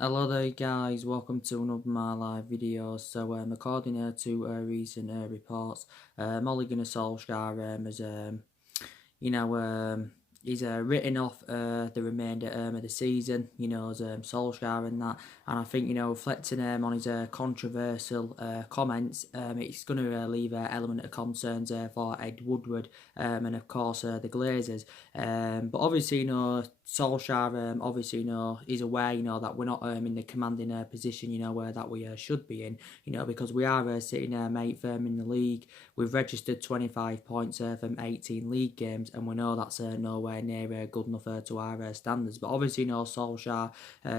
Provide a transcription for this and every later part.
Hello there guys, welcome to another of my live videos. So according to recent reports, Ole Gunnar Solskjaer has you know, he's written off the remainder of the season, as Solskjaer and that. And I think, reflecting on his controversial comments, it's going to leave an element of concerns for Ed Woodward and, of course, the Glazers. But obviously, Solskjaer, obviously, is aware, that we're not in the commanding position, where that we should be in, because we are sitting mate firm in the league. We've registered 25 points from 18 league games, and we know that's nowhere near good enough to our standards. But obviously, Solskjaer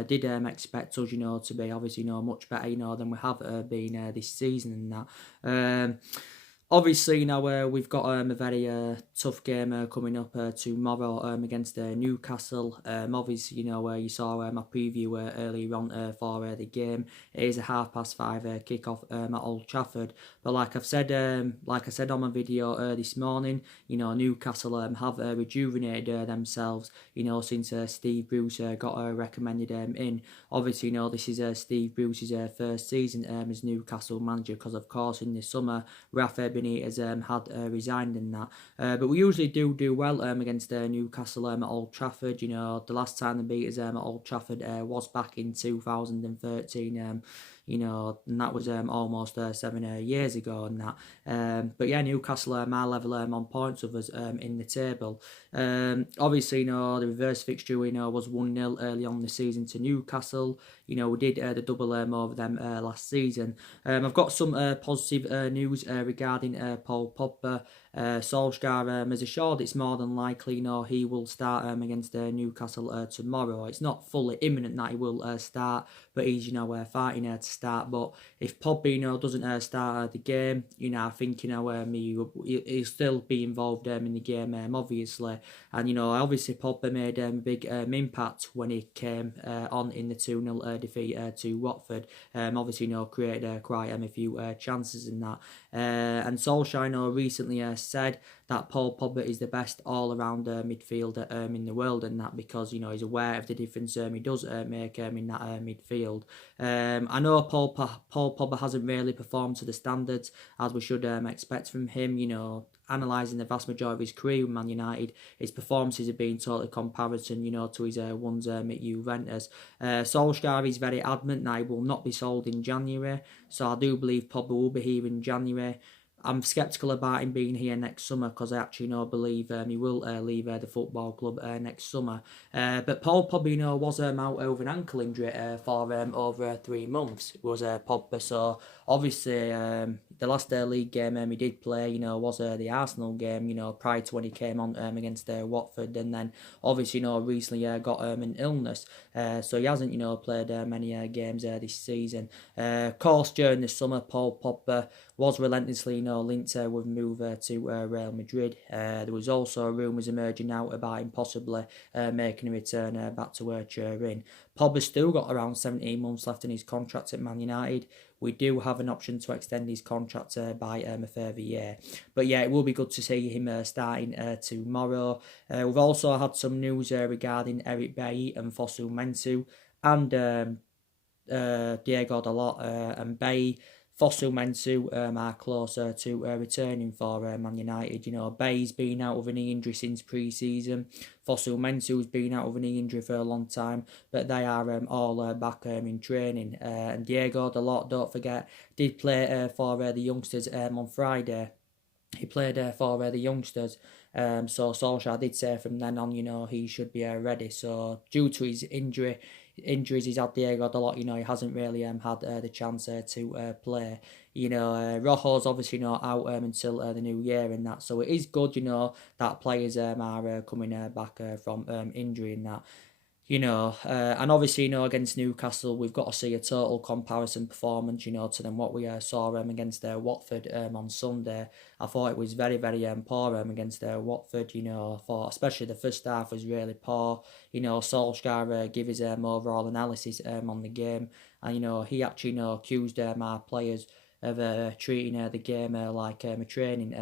did expect us, to be obviously, much better, than we have been this season and that. Obviously, we've got a very tough game coming up tomorrow against Newcastle. Obviously, you saw my preview earlier on for the game. It is a 5:30 kickoff at Old Trafford. But like I said on my video this morning, Newcastle have rejuvenated themselves. Since Steve Bruce got recommended in. Obviously, this is Steve Bruce's first season as Newcastle manager, because of course in the summer Rafa Benitez had resigned in that. But we usually do well against Newcastle at Old Trafford. The last time they beat us at Old Trafford was back in 2013. And that was almost 7 years ago and that. But yeah, Newcastle are level on points with us in the table. Obviously, the reverse fixture was 1-0 early on the season to Newcastle. We did the double over them last season. I've got some positive news regarding Paul Pogba. Solskjaer has assured it's more than likely, he will start against Newcastle tomorrow. It's not fully imminent that he will start, but he's, fighting to start. But if Pogba, doesn't start the game, I think, he'll still be involved in the game, obviously. And, obviously Pogba made a big impact when he came on in the 2-0 defeat to Watford. Obviously, created quite a few chances in that. And Solskjaer, recently said that Paul Pogba is the best all-around midfielder in the world, and that because he's aware of the difference he does make in that midfield. I know Paul Pogba hasn't really performed to the standards as we should expect from him. Analysing the vast majority of his career with Man United, his performances have been totally comparison, to his ones at Juventus. Solskjaer is very adamant that he will not be sold in January, so I do believe Pogba will be here in January. I'm sceptical about him being here next summer because I actually believe he will leave the football club next summer. But Paul Pogba, was out over an ankle injury for over 3 months. It was Pogba, so obviously the last league game he did play, was the Arsenal game, prior to when he came on against Watford, and then obviously, recently got an illness, so he hasn't, played many games this season. Of course, during the summer, Paul Pogba was relentlessly, linked with a move to Real Madrid. There was also rumours emerging out about him possibly making a return back to Turin. Pogba's still got around 17 months left in his contract at Man United. We do have an option to extend his contract by a further year. But yeah, it will be good to see him starting tomorrow. We've also had some news regarding Eric Bailly and Fosu Mensah and Diego Dalot and Bailly. Fosu Mensah are closer to returning for Man United. Bay's been out with a knee injury since pre-season. Fosu Mensah's been out with a knee injury for a long time, but they are all back in training. And Diego Dalot, don't forget, did play for the youngsters on Friday. He played for the youngsters. So Solskjaer did say from then on, he should be ready. So due to his injuries he's had, Diego Dalot, he hasn't really had the chance to play. Rojo's obviously not out until the new year and that. So it is good, that players are coming back from injury and that. And obviously, against Newcastle, we've got to see a total comparison performance, to them what we saw against Watford on Sunday. I thought it was very, very poor against Watford, I thought especially the first half was really poor. Solskjaer gave his overall analysis on the game, and, he actually, accused our players of treating the game like a training,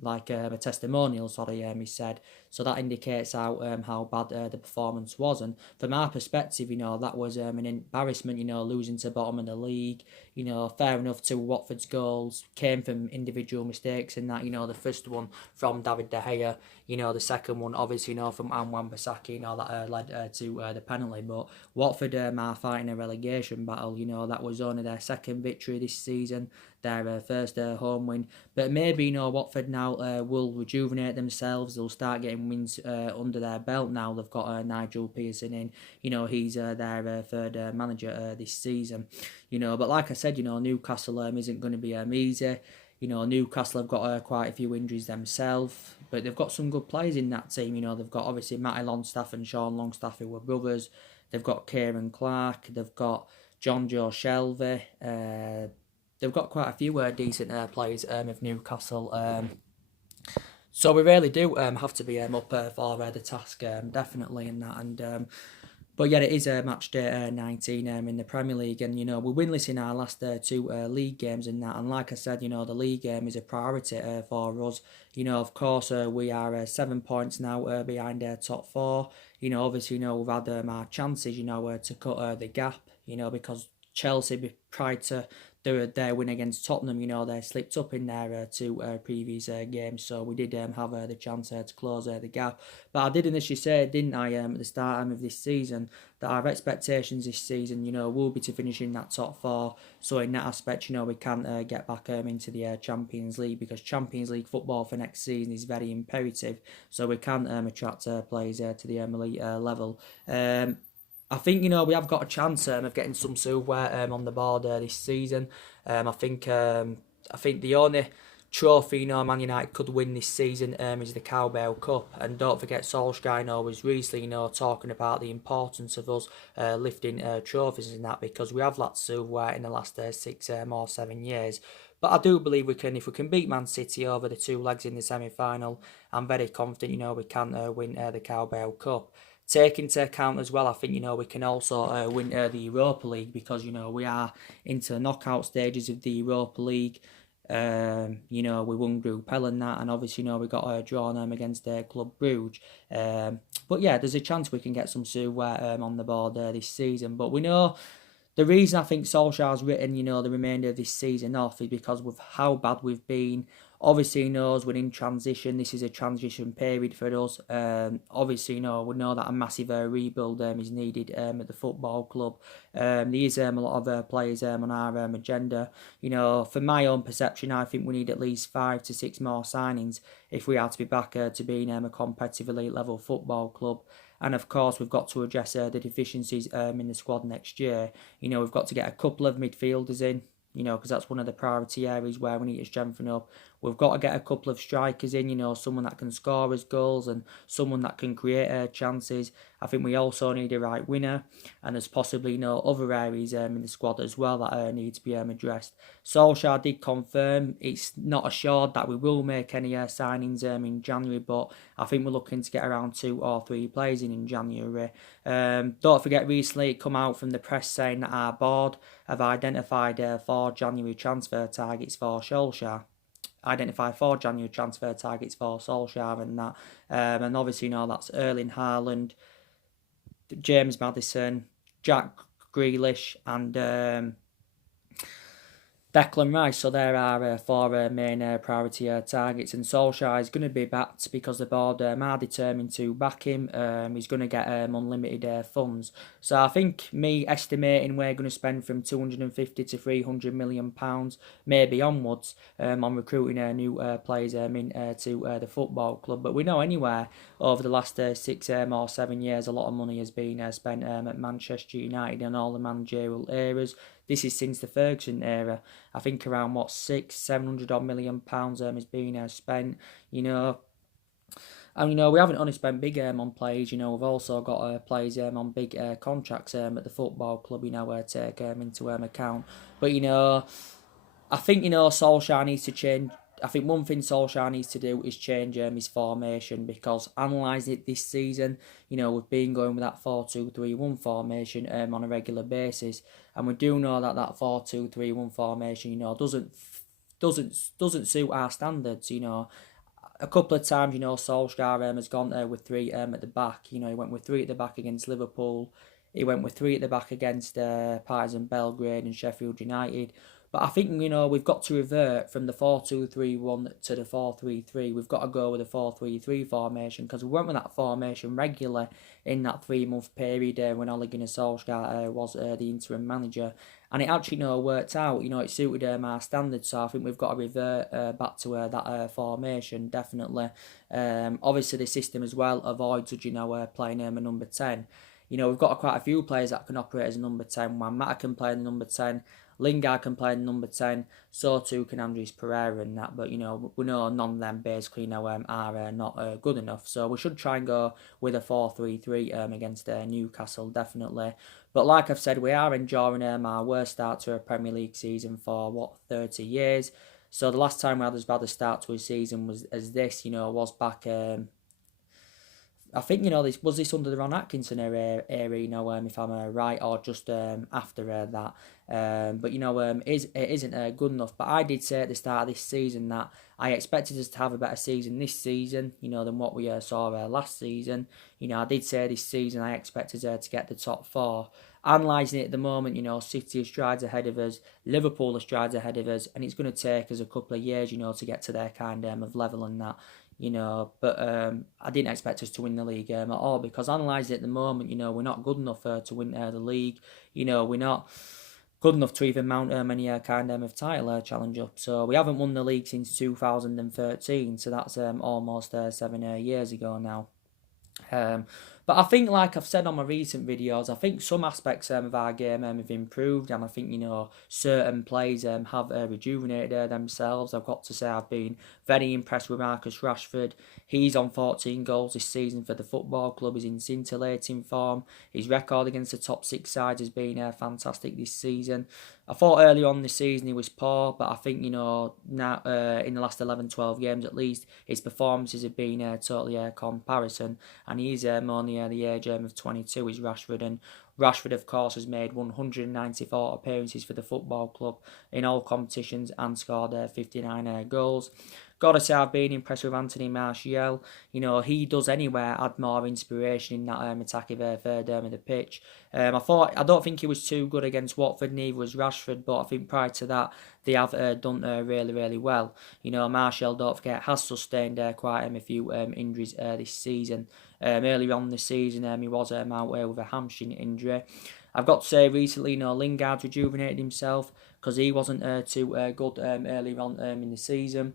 like a testimonial, sorry, he said. So that indicates how bad the performance was. And from our perspective, that was an embarrassment, losing to bottom of the league. Fair enough to Watford's goals came from individual mistakes in that, the first one from David De Gea, the second one obviously, from Wan-Bissaka, that led to the penalty. But Watford are fighting a relegation battle, that was only their second victory this season, their first home win. But maybe, Watford now will rejuvenate themselves. They'll start getting wins under their belt now. They've got Nigel Pearson in. He's their third manager this season. But like I said, Newcastle isn't going to be easy. Newcastle have got quite a few injuries themselves, but they've got some good players in that team. They've got obviously Matty Longstaff and Sean Longstaff, who were brothers. They've got Kieran Clark. They've got John Joe Shelby. They've got quite a few decent players of Newcastle. So we really do have to be up for the task, definitely in that. And but yeah, it is match day 19 in the Premier League, and we're winless in our last two league games and that. And like I said, the league game is a priority for us. Of course, we are 7 points now behind top four. Obviously, we've had our chances, to cut the gap. Because Chelsea, prior to their win against Tottenham, they slipped up in their two previous games, so we did have the chance to close the gap. But I did initially say, didn't I, at the start of this season, that our expectations this season, will be to finish in that top four. So in that aspect, we can get back into the Champions League, because Champions League football for next season is very imperative, so we can attract players to the elite level. I think, we have got a chance of getting some silverware on the board this season. I think the only trophy, Man United could win this season is the Cowbell Cup. And don't forget, Solsjaker, was recently, talking about the importance of us lifting trophies and that, because we have lacked silverware in the last 6 or 7 years. But I do believe we can, if we can beat Man City over the 2 legs in the semi-final, I'm very confident, we can win the Cowbell Cup. Take into account as well, I think, we can also win the Europa League, because, we are into the knockout stages of the Europa League. We won Group L and that, and obviously, we got drawn against Club Brugge. But yeah, there's a chance we can get some silverware on the board this season. But we know the reason I think Solskjaer's written, the remainder of this season off is because of how bad we've been. Obviously, he knows we're in transition. This is a transition period for us. Obviously, we know that a massive rebuild is needed at the football club. There is a lot of players on our agenda. For my own perception, I think we need at least 5 to 6 more signings if we are to be back to being a competitive elite level football club. And of course, we've got to address the deficiencies in the squad next year. We've got to get a couple of midfielders in, because that's one of the priority areas where we need to strengthen up. We've got to get a couple of strikers in, someone that can score us goals and someone that can create chances. I think we also need a right winner, and there's possibly other areas in the squad as well that need to be addressed. Solskjaer did confirm it's not assured that we will make any signings in January, but I think we're looking to get around 2 or 3 players in January. Don't forget, recently it come out from the press saying that our board have identified 4 January transfer targets for Solskjaer. Identify 4 January transfer targets for Solskjaer and that. And obviously, that's Erling Haaland, James Maddison, Jack Grealish, and Declan Rice. So there are 4 main priority targets, and Solskjaer is going to be backed because the board are determined to back him. He's going to get unlimited funds. So I think me estimating we're going to spend from 250 to 300 million pounds, maybe onwards, on recruiting new players to the football club. But we know anywhere over the last 6 or 7 years, a lot of money has been spent at Manchester United and all the managerial eras. This is since the Ferguson era. I think around 700 odd million pounds has been spent. And we haven't only spent big on players. We've also got players on big contracts at the football club. Take into account. But I think Solskjaer needs to change. I think one thing Solskjaer needs to do is change his formation, because analysing it this season, we've been going with that 4-2-3-1 formation on a regular basis, and we do know that 4-2-3-1 formation, doesn't suit our standards. a couple of times, Solsjaker has gone with three at the back. He went with three at the back against Liverpool. He went with three at the back against Partizan Belgrade and Sheffield United. But I think, we've got to revert from the 4-2-3-1 to the 4-3-3. We've got to go with a 4-3-3 formation, because we went with that formation regularly in that 3-month period when Ole Gunnar Solskjaer was the interim manager. And it actually, worked out. It suited our standards. So I think we've got to revert back to that formation, definitely. Obviously, the system as well avoids, playing a number 10. We've got quite a few players that can operate as a number 10. Mata can play in the number 10. Lingard can play in number 10, so too can Andres Pereira and that, but we know none of them basically are not good enough, so we should try and go with a 4-3-3 against Newcastle, definitely. But like I've said, we are enjoying our worst start to a Premier League season for 30 years. So the last time we had as bad a start to a season was was back. I think, this was this under the Ron Atkinson era, if I'm right, or just after that. But, it isn't good enough. But I did say at the start of this season that I expected us to have a better season this season, than what we saw last season. I did say this season I expected to get the top four. Analysing it at the moment, City are strides ahead of us, Liverpool are strides ahead of us, and it's going to take us a couple of years, to get to their kind of level and that. But I didn't expect us to win the league at all, because analysing it at the moment, we're not good enough to win the league. We're not good enough to even mount any kind of title challenge up. So we haven't won the league since 2013, so that's almost 7 years ago now. But I think, like I've said on my recent videos, I think some aspects of our game have improved, and I think, certain players have rejuvenated themselves. I've got to say I've been very impressed with Marcus Rashford. He's on 14 goals this season for the football club. He's in scintillating form. His record against the top 6 sides has been fantastic this season. I thought early on this season he was poor, but I think, now in the last 11-12 games at least, his performances have been totally comparison, and he's only the age of 22 is Rashford, and Rashford, of course, has made 194 appearances for the football club in all competitions and scored 59 goals. Gotta say, I've been impressed with Anthony Martial. He does anywhere add more inspiration in that attacking third of the pitch. I don't think he was too good against Watford, neither was Rashford, but I think prior to that, they have done really, really well. Martial, don't forget, has sustained quite a few injuries this season. Earlier on this season, he was out with a hamstring injury. I've got to say, recently, Lingard rejuvenated himself, because he wasn't too good earlier on in the season.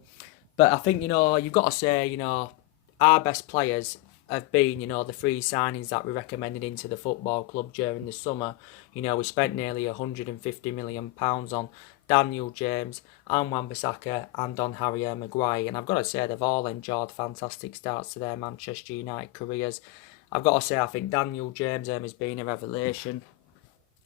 But I think, you've got to say, our best players have been, the 3 signings that we recommended into the football club during the summer. We spent nearly £150 million on Daniel James and Wan-Bissaka and on Harry Maguire. And I've got to say, they've all enjoyed fantastic starts to their Manchester United careers. I've got to say, I think Daniel James has been a revelation.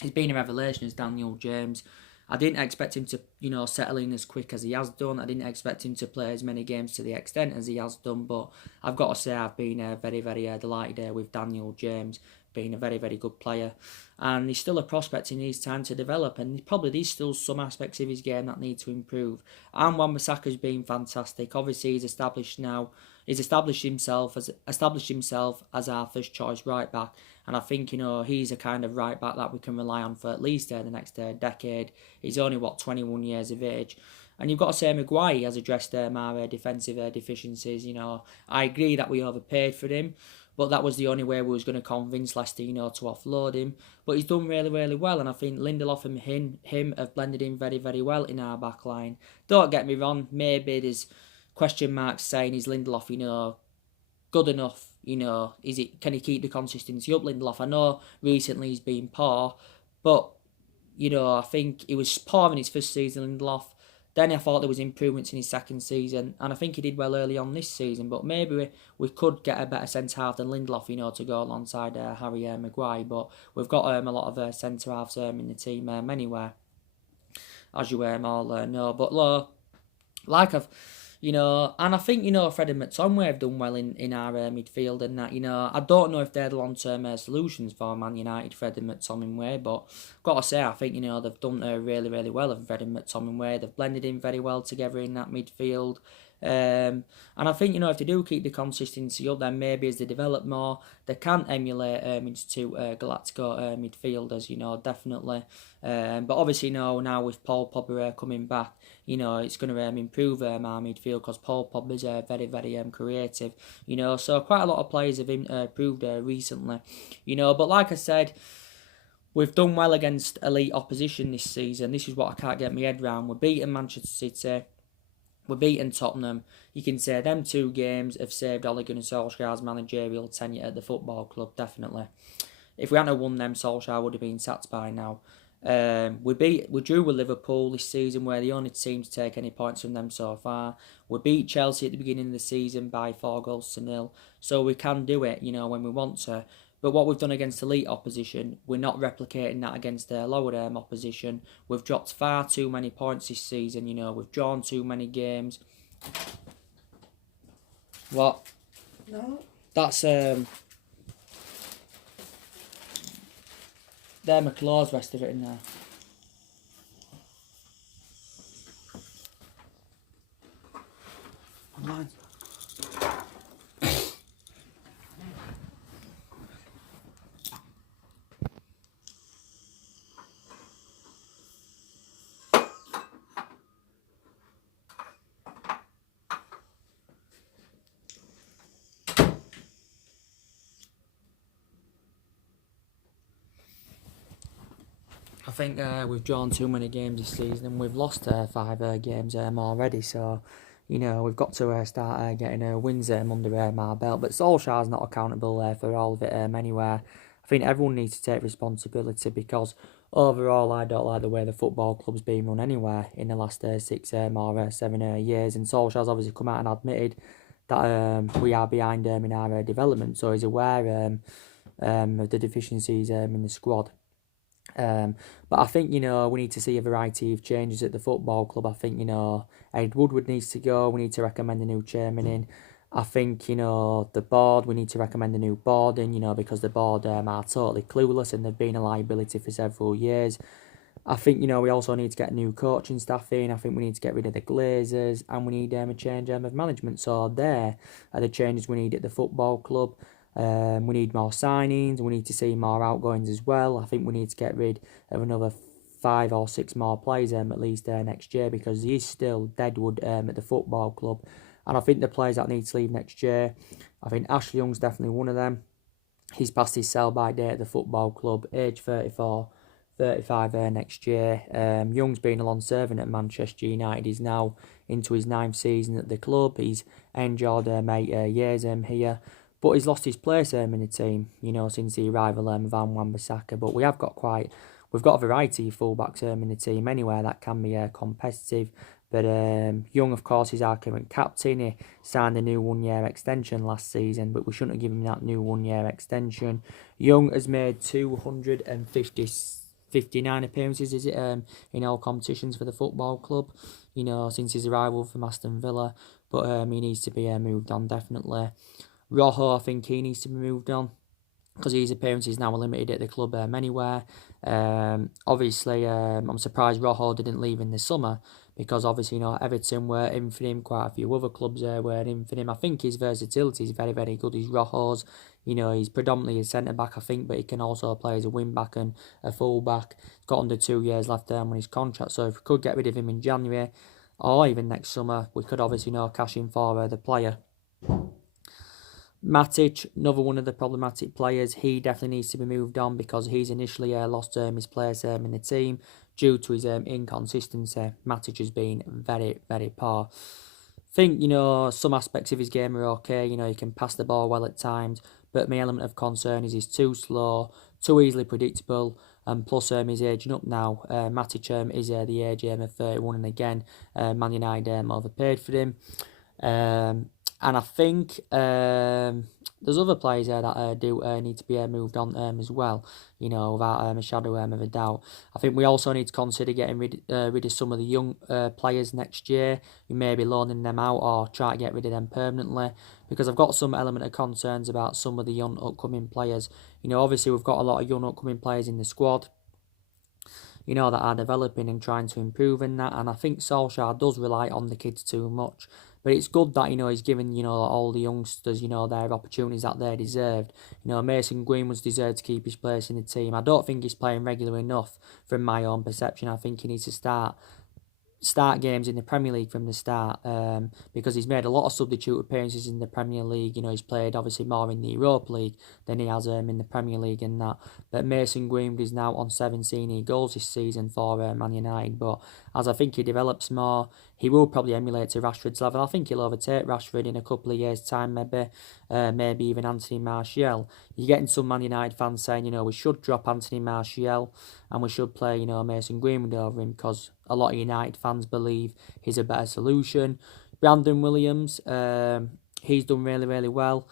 He's been a revelation as Daniel James. I didn't expect him to, settle in as quick as he has done. I didn't expect him to play as many games to the extent as he has done. But I've got to say, I've been very, very delighted with Daniel James being a very, very good player. And he's still a prospect. He needs time to develop. And probably there's still some aspects of his game that need to improve. And Wan-Bissaka's been fantastic. Obviously, he's established himself as our first choice right back. And I think, he's a kind of right back that we can rely on for at least the next decade. He's only, 21 years of age. And you've got to say Maguire has addressed our defensive deficiencies. I agree that we overpaid for him, but that was the only way we was going to convince Leicester, to offload him. But he's done really, really well, and I think Lindelof and him have blended in very, very well in our back line. Don't get me wrong, maybe there's question marks saying, is Lindelof, good enough? Can he keep the consistency up, Lindelof? I know recently he's been poor, but, I think he was poor in his first season, Lindelof. Then I thought there was improvements in his second season, and I think he did well early on this season, but maybe we could get a better centre-half than Lindelof, to go alongside Harry Maguire, but we've got a lot of centre-halves in the team anyway, as you all know. But like I've... and I think, Fred and McTominay have done well in our midfield, and that, I don't know if they're the long-term solutions for Man United, Fred and McTominay, but I've got to say, I think, they've done really, really well of Fred and McTominay. They've blended in very well together in that midfield. And I think, if they do keep the consistency up, then maybe as they develop more, they can emulate into Galactico midfielders, definitely. But obviously, now with Paul Pogba coming back, it's going to improve our midfield because Paul Pogba is very, very creative, so quite a lot of players have improved recently, but like I said, we've done well against elite opposition this season. This is what I can't get my head around. We're beating Manchester City. We're beating Tottenham. You can say them 2 games have saved Ole Gunnar Solskjaer's managerial tenure at the football club, definitely. If we hadn't won them, Solskjaer would have been sacked by now. We drew with Liverpool this season, where the only team to take any points from them so far. We beat Chelsea at the beginning of the season by 4-0. So we can do it, when we want to. But what we've done against elite opposition, we're not replicating that against their lower opposition. We've dropped far too many points this season, we've drawn too many games. What? No. That's they're my claws, rest of it in there. Online. I think we've drawn too many games this season, and we've lost 5 games already. So, we've got to start getting wins under our belt. But Solskjaer's not accountable for all of it anywhere. I think everyone needs to take responsibility, because overall I don't like the way the football club's been run anywhere in the last 6 or 7 years. And Solskjaer's obviously come out and admitted that we are behind in our development. So he's aware of the deficiencies in the squad. But I think, we need to see a variety of changes at the football club. I think, Ed Woodward needs to go. We need to recommend a new chairman in. I think, the board, we need to recommend a new board in, because the board are totally clueless and they've been a liability for several years. I think, we also need to get a new coaching staff in. I think we need to get rid of the Glazers, and we need a change of management. So there are the changes we need at the football club. We need more signings. We need to see more outgoings as well. I think we need to get rid of another 5 or 6 more players at least next year, because he is still deadwood at the football club. And I think the players that need to leave next year, I think Ashley Young's definitely one of them. He's past his sell-by date at the football club, age 34, 35 next year. Young's been a long servant at Manchester United. He's now into his 9th season at the club. He's enjoyed 8 years here. But he's lost his place in the team, since the arrival of Van Wan-Bissaka. But we've got a variety of fullbacks in the team anywhere that can be competitive. But Young, of course, is our current captain. He signed a new 1-year extension last season, but we shouldn't have given him that new 1-year extension. Young has made 259 appearances, is it, in all competitions for the football club, since his arrival from Aston Villa. But he needs to be moved on, definitely. Rojo, I think he needs to be moved on, because his appearances now are limited at the club anywhere. Obviously, I'm surprised Rojo didn't leave in the summer, because obviously, Everton were in for him, quite a few other clubs were in for him. I think his versatility is very, very good. He's Rojo's, he's predominantly a centre-back, I think, but he can also play as a wing-back and a full-back. He's got under 2 years left on his contract, so if we could get rid of him in January, or even next summer, we could obviously, cash in for the player. Matic, another one of the problematic players, he definitely needs to be moved on, because he's initially lost his place in the team due to his inconsistency. Matic has been very, very poor. I think, some aspects of his game are okay. He can pass the ball well at times, but my element of concern is he's too slow, too easily predictable, and plus he's aging up now. Matic is the age of 31, and again, Man United overpaid for him. And I think there's other players that do need to be moved on as well, without a shadow of a doubt. I think we also need to consider getting rid of some of the young players next year. We may be loaning them out or try to get rid of them permanently, because I've got some element of concerns about some of the young upcoming players. Obviously we've got a lot of young upcoming players in the squad, that are developing and trying to improve in that. And I think Solskjaer does rely on the kids too much. But it's good that, he's given, all the youngsters, their opportunities that they deserved. Mason Greenwood's deserved to keep his place in the team. I don't think he's playing regular enough from my own perception. I think he needs to start games in the Premier League from the start, because he's made a lot of substitute appearances in the Premier League. He's played obviously more in the Europa League than he has in the Premier League and that. But Mason Greenwood is now on 17 goals this season for Man United. But as I think he develops more, he will probably emulate to Rashford's level. I think he'll overtake Rashford in a couple of years' time, maybe even Anthony Martial. You're getting some Man United fans saying, we should drop Anthony Martial and we should play, Mason Greenwood over him, because a lot of United fans believe he's a better solution. Brandon Williams, he's done really, really well.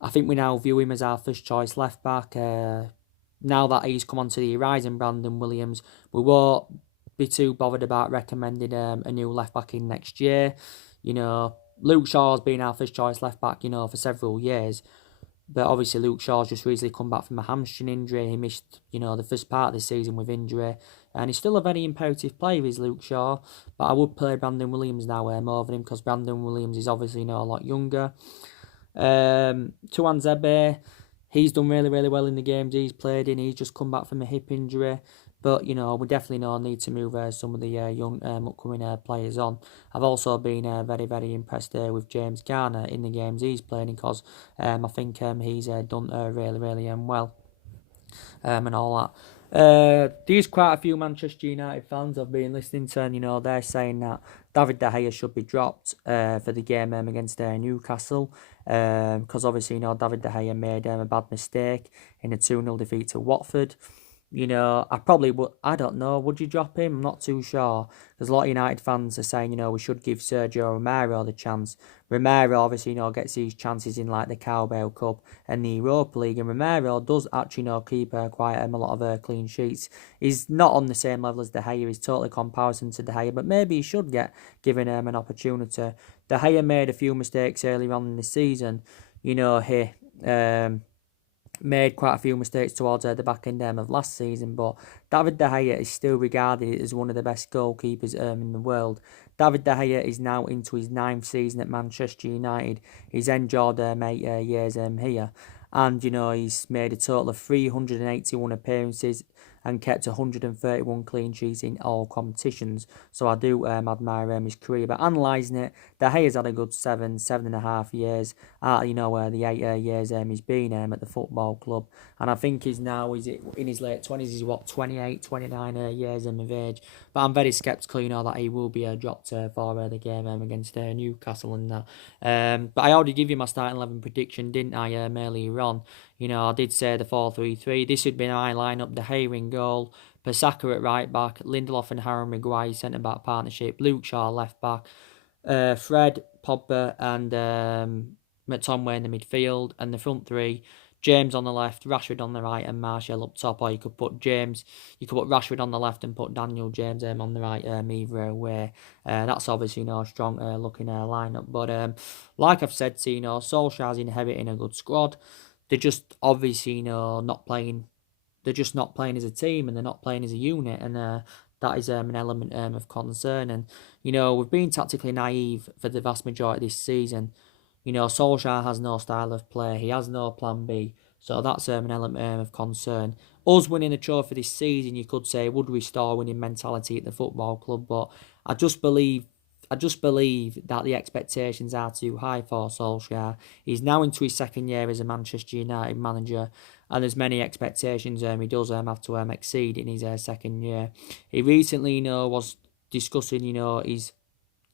I think we now view him as our first choice left back. Now that he's come onto the horizon, Brandon Williams, we won't be too bothered about recommending a new left back in next year. Luke Shaw's been our first choice left back, for several years. But obviously Luke Shaw's just recently come back from a hamstring injury. He missed, the first part of the season with injury. And he's still a very imperative player, is Luke Shaw. But I would play Brandon Williams now more than him, because Brandon Williams is obviously, a lot younger. Tuan Zebe, he's done really, really well in the games he's played in. He's just come back from a hip injury. But, we definitely need to move some of the young upcoming players on. I've also been very, very impressed with James Garner in the games he's playing, because I think he's done really, really well and all that. There's quite a few Manchester United fans I've been listening to, and they're saying that David De Gea should be dropped for the game against Newcastle, because obviously David De Gea made a bad mistake in a 2-0 defeat to Watford. I probably would. I don't know. Would you drop him? I'm not too sure. There's a lot of United fans are saying, we should give Sergio Romero the chance. Romero obviously, gets these chances in like the Carabao Cup and the Europa League, and Romero does actually, keep quite a lot of clean sheets. He's not on the same level as De Gea. He's totally comparison to De Gea, but maybe he should get given an opportunity. De Gea made a few mistakes earlier on in the season. He made quite a few mistakes towards the back end of last season, but David De Gea is still regarded as one of the best goalkeepers in the world. David De Gea is now into his 9th season at Manchester United. He's enjoyed 8 years here, and he's made a total of 381 appearances and kept 131 clean sheets in all competitions. So I do admire his career. But analysing it, De Gea's had a good 7.5 years out of, the 8 years he's been at the football club. And I think he's now, in his late 20s, he's 28, 29 years of age. But I'm very sceptical, that he will be dropped for the game against Newcastle and that. But I already give you my starting 11 prediction, didn't I, earlier on? I did say the 4-3-3. This would be my lineup: De Gea in goal, Pasaka at right back, Lindelof and Harry Maguire centre back partnership, Luke Shaw left back, Fred, Pogba and McTominay in the midfield, and the front three: James on the left, Rashford on the right, and Martial up top. Or you could put Rashford on the left and put Daniel James on the right, either way. That's obviously a strong looking lineup. But like I've said, Solskjaer's inheriting a good squad. They're just obviously not playing. They're just not playing as a team, and they're not playing as a unit, and that is an element of concern. And we've been tactically naive for the vast majority of this season. Solskjaer has no style of play. He has no plan B. So that's an element of concern. Us winning the trophy this season, you could say, would restore winning mentality at the football club. But I just believe that the expectations are too high for Solskjaer. He's now into his 2nd year as a Manchester United manager, and there's many expectations he does have to exceed in his 2nd year. He recently, was discussing, his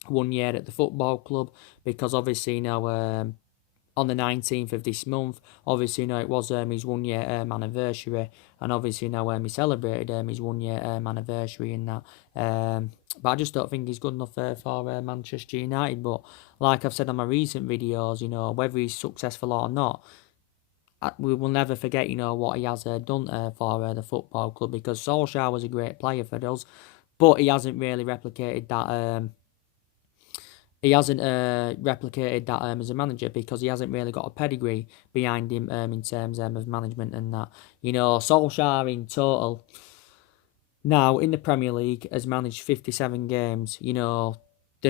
1 year at the football club, because obviously, on the 19th of this month, obviously, it was his 1 year anniversary, and obviously now he celebrated his 1 year anniversary in that. But I just don't think he's good enough for Manchester United. But like I've said on my recent videos, whether he's successful or not, we will never forget, what he has done for the football club, because Solskjaer was a great player for us, but he hasn't really replicated that. He hasn't replicated that as a manager, because he hasn't really got a pedigree behind him in terms of management and that. Solskjaer in total now in the Premier League has managed 57 games.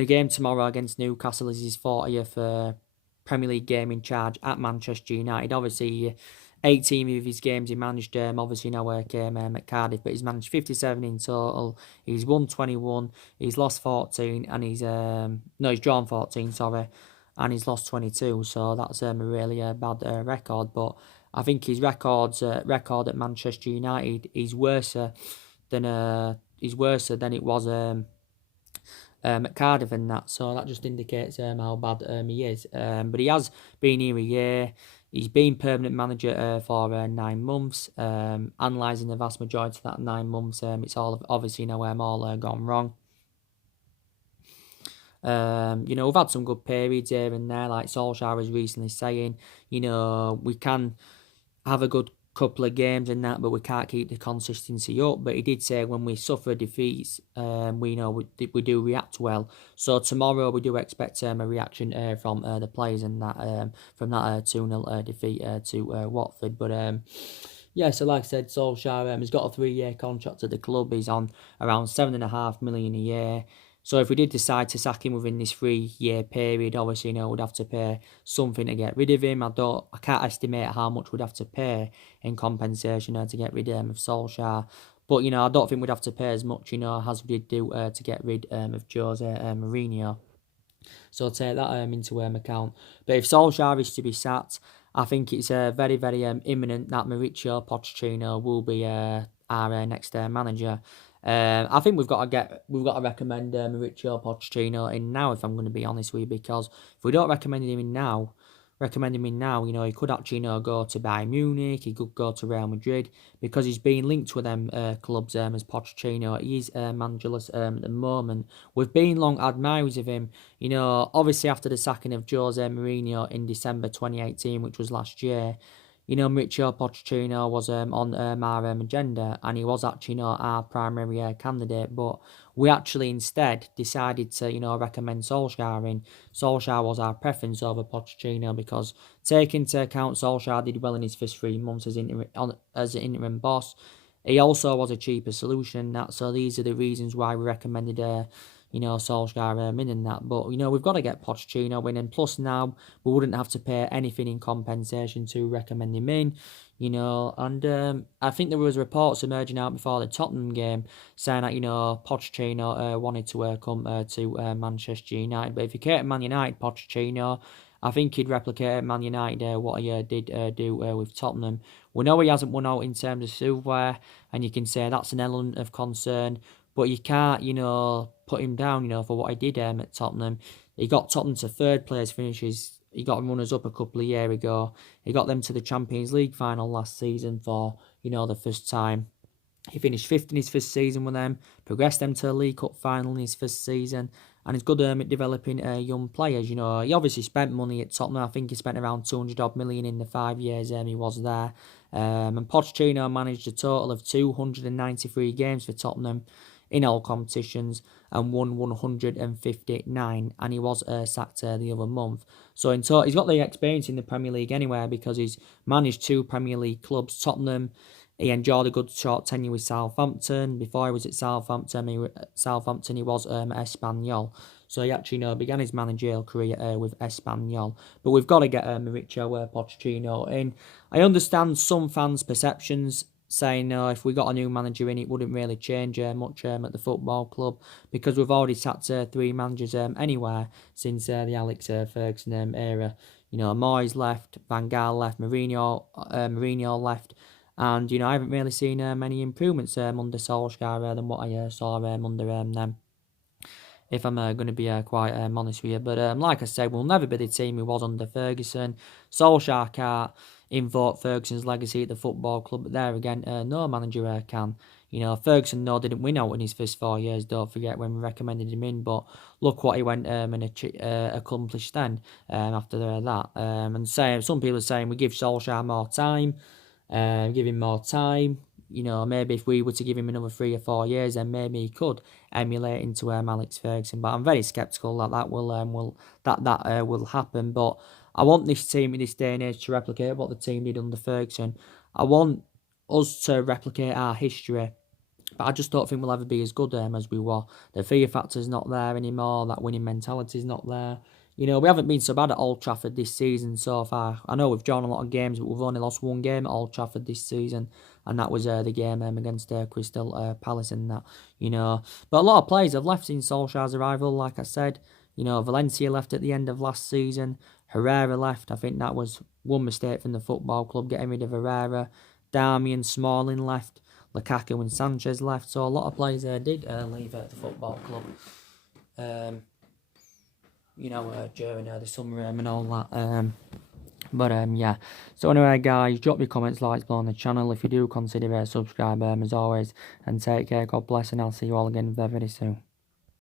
the game tomorrow against Newcastle is his 40th Premier League game in charge at Manchester United. Obviously, 18 of his games he managed, obviously no work at Cardiff, but he's managed 57 in total. He's won 21, he's lost 14, and he's drawn 14, sorry, and he's lost 22. So that's a really bad record. But I think his record at Manchester United is worse than it was at Cardiff and that, so that just indicates how bad he is. But he has been here a year. He's been permanent manager for 9 months. Analysing the vast majority of that 9 months, it's all obviously all gone wrong. We've had some good periods here and there, like Solsjaker was recently saying. We can have a good couple of games and that, but we can't keep the consistency up. But he did say when we suffer defeats, we do react well. So tomorrow we do expect a reaction from the players and that from that 2-0 defeat to Watford. But yeah, so like I said, Solskjaer has got a 3-year contract at the club. He's on around $7.5 million a year. So if we did decide to sack him within this 3-year period, obviously, we'd have to pay something to get rid of him. I can't estimate how much we'd have to pay in compensation to get rid of Solskjaer. But, I don't think we'd have to pay as much, as we did do to get rid of Jose Mourinho. So take that into account. But if Solskjaer is to be sacked, I think it's very, very imminent that Mauricio Pochettino will be our next manager. I think we've got to recommend Mauricio Pochettino in now, if I'm going to be honest with you, because if we don't recommend him in now, he could actually go to Bayern Munich, he could go to Real Madrid, because he's been linked with them clubs as Pochettino. He's managerless at the moment. We've been long admirers of him. Obviously after the sacking of Jose Mourinho in December 2018, which was last year, Mauricio Pochettino was on our agenda, and he was actually our primary candidate, but we actually instead decided to recommend Solskjaer in. Solskjaer was our preference over Pochettino, because taking into account Solskjaer did well in his first 3 months as interim boss. He also was a cheaper solution. So these are the reasons why we recommended Solskjaer in and that. But, we've got to get Pochettino in. And plus now, we wouldn't have to pay anything in compensation to recommend him in. And I think there was reports emerging out before the Tottenham game saying that, Pochettino wanted to come to Manchester United. But if you care Man United, Pochettino, I think he'd replicate at Man United what he did do with Tottenham. We know he hasn't won out in terms of silverware, and you can say that's an element of concern. But you can't, put him down, for what he did at Tottenham. He got Tottenham to 3rd place finishes. He got runners up a couple of years ago. He got them to the Champions League final last season for, the first time. He finished 5th in his first season with them, progressed them to the League Cup final in his first season, and he's good at developing young players. He obviously spent money at Tottenham. I think he spent around 200 million in the 5 years he was there. And Pochettino managed a total of 293 games for Tottenham in all competitions and won 159, and he was sacked the other month. So in total, he's got the experience in the Premier League anyway, because he's managed 2 Premier League clubs. Tottenham, he enjoyed a good short tenure with Southampton. Before he was at Southampton, he was Espanyol. So he actually began his managerial career with Espanyol. But we've got to get Mauricio Pochettino in. I understand some fans' perceptions, saying if we got a new manager in, it wouldn't really change much at the football club, because we've already sacked 3 managers anywhere since the Alex Ferguson era. Moyes left, Van Gaal left, Mourinho left, and I haven't really seen many improvements under Solskjaer than what I saw under them. If I'm going to be quite honest with you. But like I said, we'll never be the team we was under Ferguson. Solskjaer can't invoke Ferguson's legacy at the football club, but there again, no manager can. Ferguson didn't win out in his first 4 years, don't forget, when we recommended him in, but look what he went and accomplished then after that. And some people are saying we give Solskjaer more time, give him more time. Maybe if we were to give him another 3 or 4 years, then maybe he could emulate into Alex Ferguson. But I'm very sceptical that will happen. But I want this team in this day and age to replicate what the team did under Ferguson. I want us to replicate our history But I just don't think we'll ever be as good as we were. The fear factor's not there anymore. That winning mentality's not there. You know, we haven't been so bad at Old Trafford this season so far. I know we've drawn a lot of games, but we've only lost one game at Old Trafford this season, and that was the game against Crystal Palace and that, you know. But a lot of players have left since Solskjaer's arrival, like I said. You know, Valencia left at the end of last season. Herrera left. I think that was one mistake from the football club, getting rid of Herrera. Darmian, Smalling left. Lukaku and Sanchez left. So a lot of players did leave the football club. You know, during the summer and all that. Yeah. So anyway, guys, drop your comments, likes below on the channel if you do consider subscribe as always. And take care, God bless, and I'll see you all again very, very soon.